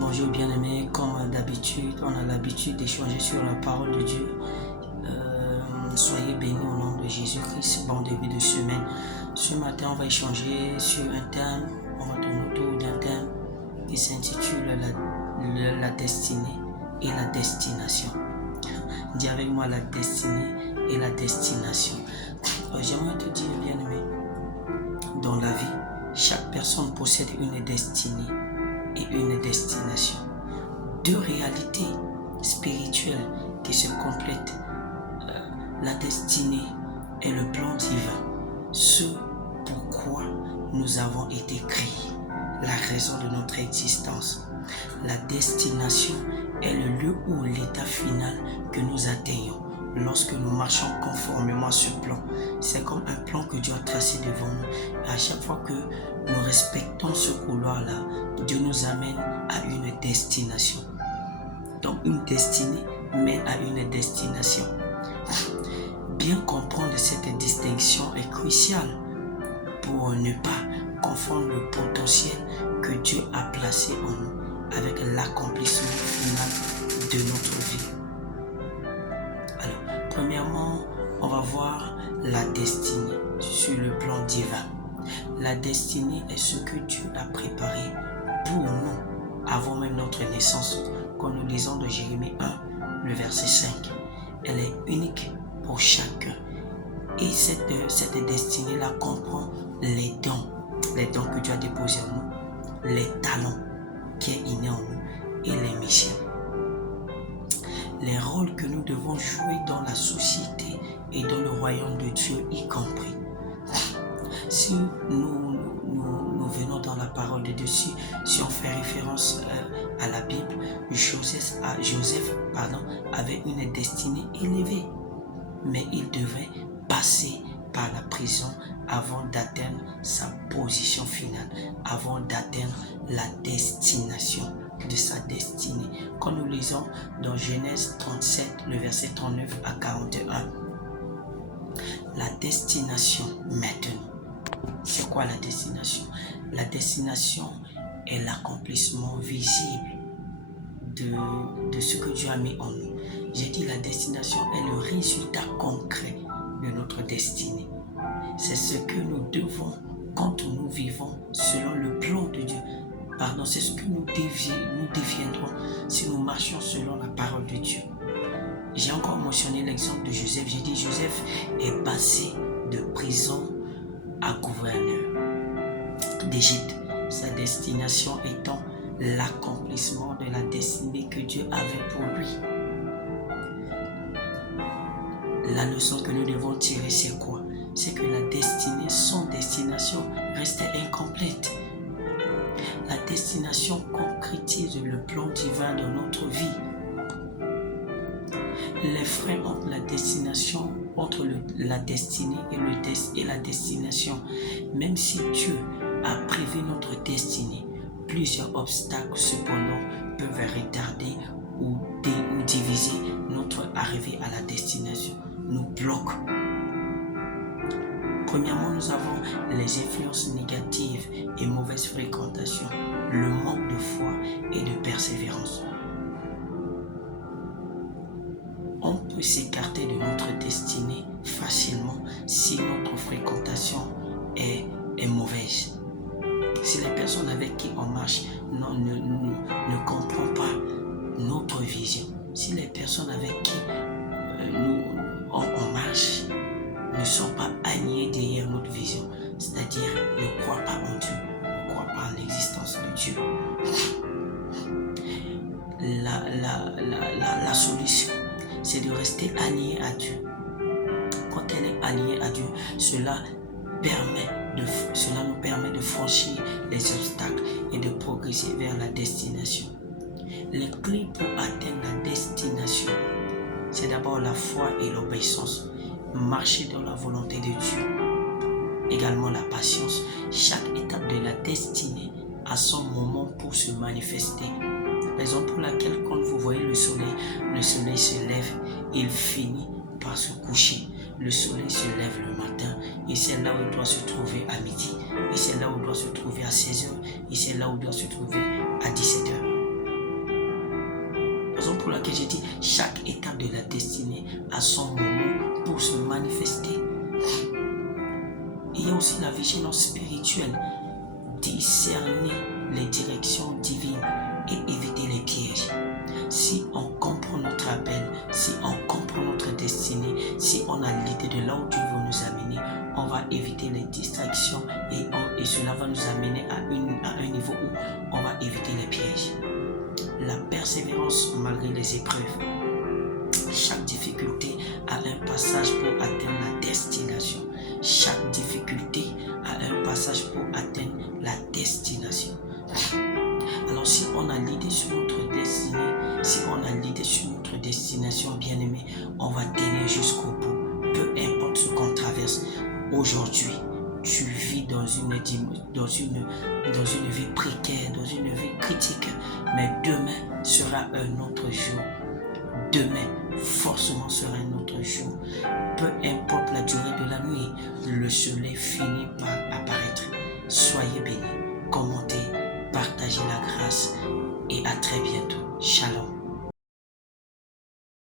Bonjour bien-aimés, comme d'habitude, on a l'habitude d'échanger sur la parole de Dieu. Soyez bénis au nom de Jésus-Christ. Bon début de semaine. Ce matin, on va échanger sur un thème, on va tourner autour d'un thème qui s'intitule la destinée et la destination. Dis avec moi la destinée et la destination. J'aimerais te dire, bien-aimé, dans la vie, chaque personne possède une destinée et une destination. Deux réalités spirituelles qui se complètent. La destinée est le plan divin, ce pourquoi nous avons été créés, la raison de notre existence. La destination est le lieu ou l'état final que nous atteignons lorsque nous marchons conformément à ce plan. C'est comme un plan que Dieu a tracé devant nous. Et à chaque fois que nous respectons ce couloir-là, Dieu nous amène à une destination. Donc une destinée mène à une destination. Bien comprendre cette distinction est crucial pour ne pas confondre le potentiel que Dieu a placé en nous avec l'accomplissement final de notre vie. Alors, premièrement, on va voir la destinée sur le plan divin. La destinée est ce que Dieu a préparé pour nous avant même notre naissance, comme nous lisons de Jérémie 1, le verset 5. Elle est unique pour chacun. Et cette destinée-là comprend les dons que Dieu a déposés en nous, les talents qui est inné en nous et les missions. Les rôles que nous devons jouer dans la société et dans le royaume de Dieu y compris. Si nous venons dans la parole de Dieu, si on fait référence à la Bible, Joseph avait une destinée élevée, mais il devait passer par la prison avant d'atteindre sa position finale, avant d'atteindre la destination de sa destinée. Quand nous lisons dans Genèse 37, le verset 39 à 41, la destination maintenant. C'est quoi la destination? La destination est l'accomplissement visible de ce que Dieu a mis en nous. J'ai dit la destination est le résultat concret de notre destinée. C'est ce que nous devons quand nous vivons selon le plan de Dieu. C'est ce que nous deviendrons si nous marchons selon la parole de Dieu. J'ai encore mentionné l'exemple de Joseph. J'ai dit Joseph est passé de prison à gouverneur d'Égypte. Sa destination étant l'accomplissement de la destinée que Dieu avait pour lui. La leçon que nous devons tirer, c'est quoi? C'est que la destinée, son destination restait incomplète. La destination concrétise le plan divin de notre vie. Les freins entre la destination, entre la destinée et la destination. Même si Dieu a prévu notre destinée, plusieurs obstacles cependant peuvent retarder ou diviser notre arrivée à la destination, nous bloquent. Premièrement, nous avons les influences négatives et mauvaises fréquentations, le manque de foi et de persévérance. On peut s'écarter de notre destinée facilement si notre fréquentation est mauvaise. Si les personnes avec qui on marche ne comprennent pas notre vision, si les personnes avec qui on marche ne sont pas alignées derrière notre vision, c'est-à-dire ne croient pas en Dieu, ne croient pas en l'existence de Dieu. La solution, c'est de rester aligné à Dieu. Quand elle est alignée à Dieu, cela nous permet de franchir les obstacles et de progresser vers la destination. Les clés pour atteindre la destination, c'est d'abord la foi et l'obéissance. Marcher dans la volonté de Dieu. Également la patience. Chaque étape de la destinée a son moment pour se manifester. Raison pour laquelle quand vous voyez le soleil se lève, il finit par se coucher. Le soleil se lève le matin et c'est là où il doit se trouver à midi. Et c'est là où il doit se trouver à 16h. Et c'est là où il doit se trouver à 17h. pour laquelle j'ai dit chaque étape de la destinée a son moment pour se manifester. Il y a aussi la vigilance spirituelle, discerner les directions divines et éviter les pièges. Si on comprend notre appel, si on comprend notre destinée, si on a l'idée de là où Dieu veut nous amener, on va éviter les distractions et cela va nous amener à un niveau où on va éviter les pièges. La persévérance malgré les épreuves. Chaque difficulté a un passage pour atteindre la destination. Chaque difficulté a un passage pour atteindre la destination. Alors si on a l'idée sur notre destinée, si on a l'idée sur notre destination bien-aimée, on va tenir jusqu'au bout. Peu importe ce qu'on traverse. Aujourd'hui, tu vis dans une vie précaire, dans une vie critique, mais demain sera un autre jour. Demain, forcément, sera un autre jour. Peu importe la durée de la nuit, le soleil finit par apparaître. Soyez bénis, commentez, partagez la grâce et à très bientôt. Shalom.